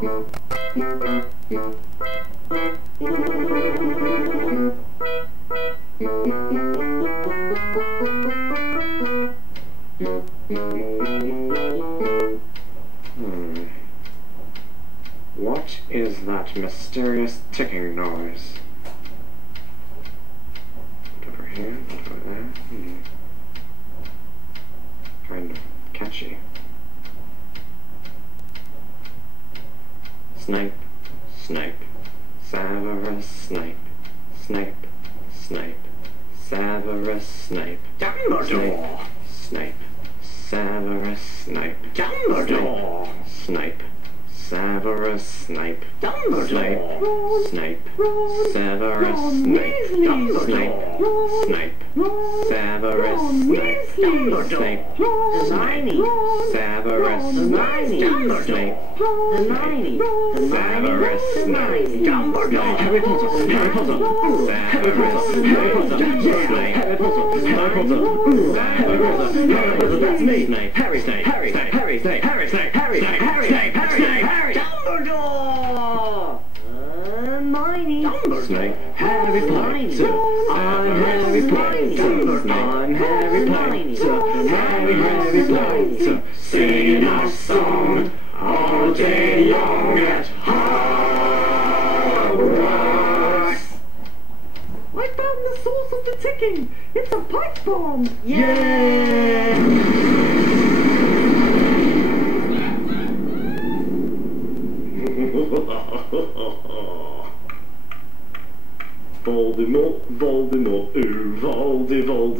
What is that mysterious ticking noise? Over here, over there. Kind of catchy. Snape, Snape, Severus Snape, Snape, Snape, Severus Snape, Dumbledore! Snape, Severus Snape, Dumbledore! Snape, Severus Snape, Dumbledore! Snape, Ron, Severus Ron Snape, Weasley! Snape, Ron, Snape, Ron, Severus Ron Snape, Weasley! Snape, Ron, Snape, Ron, Severus Ron Snape, Weasley! Snape, Ron, Snape, Ron Severus Snape, Dumbledore! Harry Potter, Harry Potter, Severus Snape, Harry Potter, Severus, that's me, Snape, Harry Snape, Harry Snape, Harry Snape, Harry Snape, Harry Snape, Harry Snape, Harry Snape, Dumbledore! Hermione! Snape, Harry Potter! I'm Harry Potter! I'm Harry Potter! Harry Potter! singing our song all day long at Hogwarts. I found the source of the ticking! It's a pipe bomb! Voldemort, Voldemort, ooh, Voldemort.